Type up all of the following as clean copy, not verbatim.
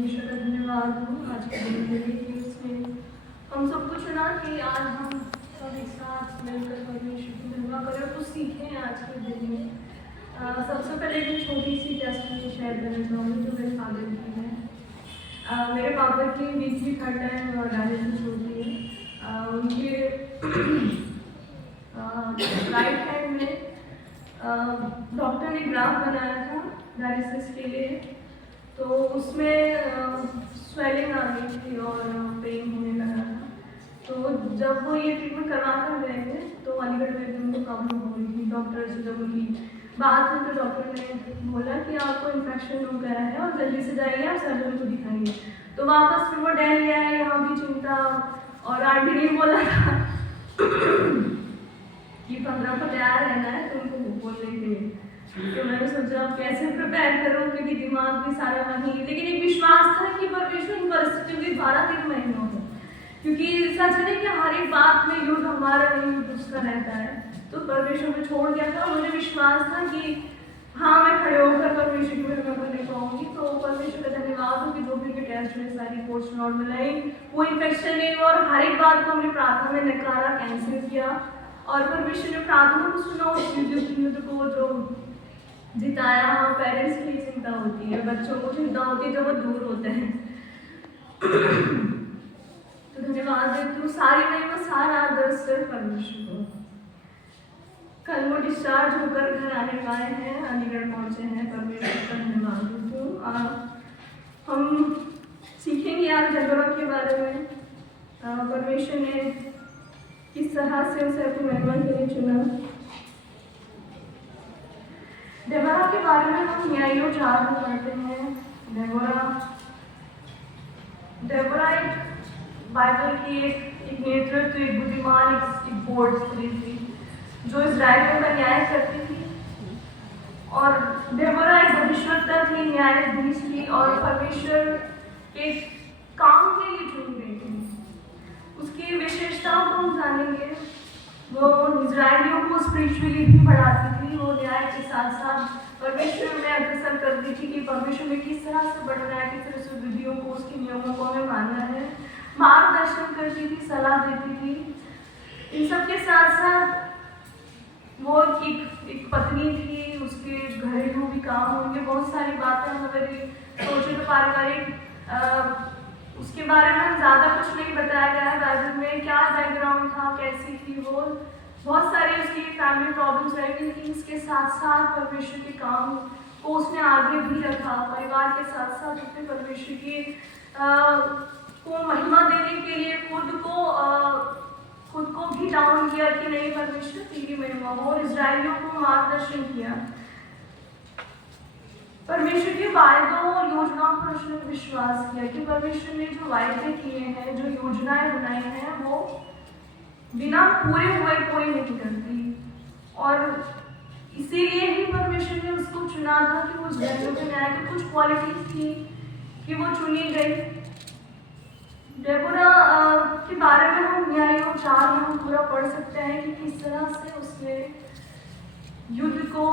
परमेश्वर का धन्यवाद हो आज के दिन के लिए कि उसने हम सबको चुना कि आज हम सब एक साथ मिलकर परमेश्वर की महिमा करें और कुछ सीखें आज के दिन में। सबसे पहले एक छोटी सी टेस्टमनी शेयर करना चाहूँगी जो मेरे फादर की है। मेरे पापा की वीकली थर्ड टाइम डायलिसिस होती है। उनके राइट हैंड में डॉक्टर ने ग्राफ बनाया था डायलिसिस के लिए, तो उसमें स्वेलिंग आ गई थी और पेन होने लगा था। तो जब वो ये ट्रीटमेंट करवा कर गए थे तो अलीगढ़ में उनको प्रॉब्लम हो रही थी। डॉक्टर से जब उनकी बात हुई तो डॉक्टर ने बोला कि आपको इन्फेक्शन हो गया है और जल्दी से जाइए आप सर्जन को दिखाइए। तो वापस फिर वो दिल्ली आए, यहाँ भी चिंता, और आंटी ने बोला था कि 15 को तैयार रहना है तो उनको बोलने के लिए। तो मैंने सोचा अब कैसे प्रिपेयर करूँ क्योंकि दिमाग भी सारा वहीं, लेकिन एक विश्वास था कि परमेश्वर इन परिस्थितियों के 12-3 महीने हो, क्योंकि सच है कि हर एक बात में युद्ध हमारा नहीं युद्ध उसका रहता है। तो परमेश्वर में छोड़ गया था, मुझे विश्वास था कि हाँ मैं खड़े होकर परमेश्वर की महिमा करने पाऊंगी। तो परमेश्वर का धन्यवाद हो कि 2 दिन के टेस्ट में सारी रिपोर्ट्स नॉर्मल आई, कोई इन्फेक्शन नहीं हुआ और हर एक बात को हमने प्रार्थना में नकारा, कैंसिल किया और परमेश्वर ने प्रार्थना को सुना। उस युद्ध को जो जिताया। हाँ, पेरेंट्स की चिंता होती है, बच्चों को चिंता होती है जब वो दूर होते हैं। तो धन्यवाद देती हूँ, सारी महिमा सारा आदर सिर्फ परमेश्वर को। कल वो डिस्चार्ज होकर घर आने पाए हैं, अलीगढ़ पहुंचे हैं, परमेश्वर का धन्यवाद देती हूँ। हम सीखेंगे आज डेबोरा के बारे में। परमेश्वर ने किस तरह से उसे अपनी महिमा के लिए चुना। डेबोरा के बारे में हम न्यायों 4 में पढ़ते हैं। डेबोरा एक बाइबल की एक नेतृत्व, एक बुद्धिमान, एक बोल्ड स्त्री थी जो इजराइलियों का न्याय करती थी। और डेबोरा एक भविष्यवक्ता थी, न्यायाधीश थी और परमेश्वर के काम के लिए चुनी गई थी। उसकी विशेषताओं को हम जानेंगे। वो इजराइलियों को स्पिरिचुअली भी बढ़ाती थी। वो न्याय के साथ साथ परमेश्वर में अग्रसर करती थी कि परमेश्वर में किस तरह से बढ़ना है, किस तरह से विधियों को, उसके नियमों को हमें मानना है। मार्गदर्शन करती थी, सलाह देती थी। इन सब के साथ साथ वो एक पत्नी थी, उसके घरेलू भी काम होंगे, बहुत सारी बातें हमारी सोचे तो पारिवारिक उसके बारे में ज़्यादा कुछ नहीं बताया गया है बाइबल में, क्या बैकग्राउंड था, कैसी थी वो, बहुत सारी उसकी फैमिली प्रॉब्लम्स रहेगी, लेकिन इसके साथ साथ परमेश्वर के काम को उसने आगे भी रखा। परिवार के साथ साथ उसने परमेश्वर की को महिमा देने के लिए खुद को भी डाउन किया कि नहीं परमेश्वर तेरी महिमा हो, और इजराइलियों को मार्गदर्शन किया। परमेश्वर के वायदों और योजनाओं पर उसने विश्वास किया कि परमेश्वर ने जो वायदे किए हैं, जो योजनाएं बनाई हैं, वो बिना पूरे हुए कोई नहीं करती। और इसीलिए ही परमेश्वर ने उसको चुना था कि उस इजराइलियों के न्याय की कुछ क्वालिटीज थी कि वो चुनी गई। डेबोरा के बारे में हम न्यायों 4 में हम पूरा पढ़ सकते हैं कि किस तरह से उसने युद्ध को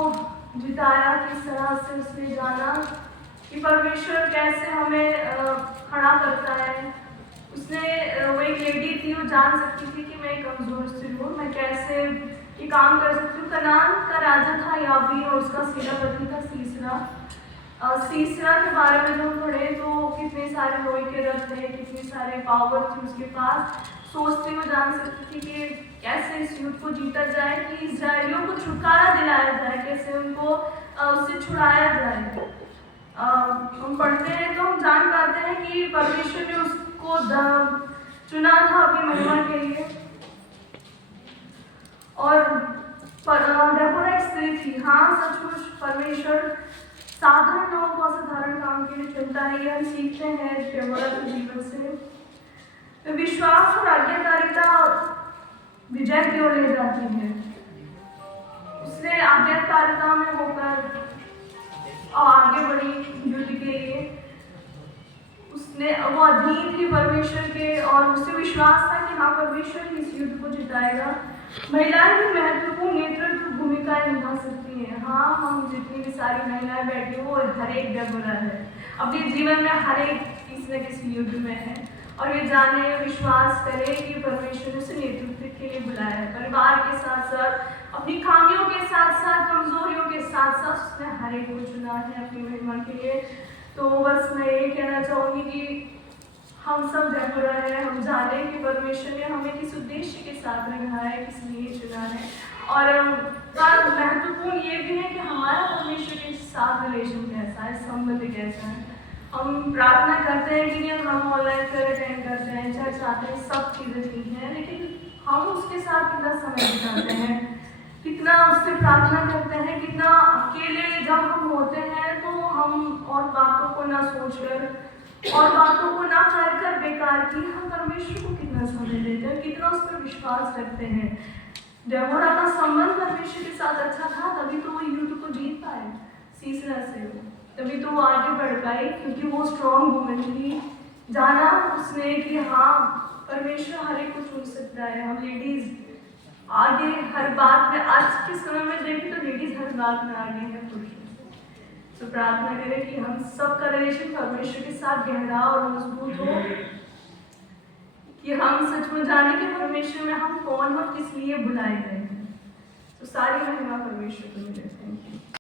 जिताया, किस तरह से उसने जाना कि परमेश्वर कैसे हमें खड़ा करता है। उसने वो एक लेडी थी, वो जान सकती थी कि मैं एक कमजोर स्त्री हूँ, मैं कैसे ये काम कर सकती हूँ। कनान का राजा था याबीन और उसका सेनापति था सीसरा के बारे में जो पढ़े तो कितने सारे लोहे के रथ थे, कितने सारे पावर थे उसके पास। सोचते हुए जान सकती थी कि कैसे इस युद्ध को जीता जाए, कि इजराइलियों को छुटकारा दिलाया जाए, कैसे उनको उससे छुड़ाया जाए। हम पढ़ते हैं तो हम जान पाते हैं कि परमेश्वर ने उसको चुना था अपनी महिमा के लिए। और डेबोरा एक स्त्री थी। हाँ, सचमुच परमेश्वर साधारण लोगों को असाधारण काम के लिए चुनता है। ये हम सीखते हैं डेबोरा के जीवन से। तो विश्वास और आज्ञाकारिता विजय की ओर ले जाती है। उसने आज्ञाकारिता में होकर आगे बढ़ी युद्ध के लिए। वो अधीन थी परमेश्वर के और उसे विश्वास था कि हाँ परमेश्वर इस युद्ध को जिताएगा। महिलाएं भी महत्वपूर्ण नेतृत्व भूमिकाएं निभा सकती हैं। हाँ, हम जितनी भी सारी महिलाएं बैठी हो हर एक डेबोरा है। अपने जीवन में हर एक किसी न किसी युद्ध में है और ये जाने विश्वास करे कि परमेश्वर ने उसे नेतृत्व के लिए बुलाया है। परिवार के साथ साथ अपनी खामियों के साथ साथ कमजोरियों के साथ साथ उसने हर एक को चुना है अपनी महिमा के लिए। तो बस मैं ये कहना चाहूँगी कि हम सब डेबोरा है, हम जाने कि परमेश्वर ने हमें किस उद्देश्य के साथ रखा है, किस लिए चुना है। और महत्वपूर्ण ये भी है कि हमारा परमेश्वर के साथ रिलेशन कैसा है, संबंध कैसा है। हम प्रार्थना करते हैं कि हम ऑनलाइन प्रेयर अटेंड करते हैं, चर्च आते हैं, सब चीज़ें ठीक हैं, लेकिन हम उसके साथ कितना समय बिताते हैं, कितना उससे प्रार्थना करते हैं, कितना अकेले जब हम होते हैं तो हम और बातों को ना सोचकर और बातों को ना कर बेकार की हम परमेश्वर को कितना समय देते हैं, कितना उस पर विश्वास रखते हैं। डेबोरा का संबंध परमेश्वर के साथ अच्छा था, तभी तो वो युद्ध को जीत पाए सीसरा से, तभी तो वो आगे बढ़ पाई, क्योंकि वो स्ट्रॉन्ग वुमेन थी। जाना उसने कि हाँ परमेश्वर हर एक को चुन सकता है। हम लेडीज आगे हर बात में, आज के समय में देखें तो लेडीज हर बात में आगे है पुरुषों से। तो प्रार्थना करें कि हम सबका रिलेशन परमेश्वर के साथ गहरा और मजबूत हो, कि हम सच में जाने कि परमेश्वर में हम कौन और किस लिए बुलाए गए हैं। तो सारी महिमा परमेश्वर को मिले। Thank you.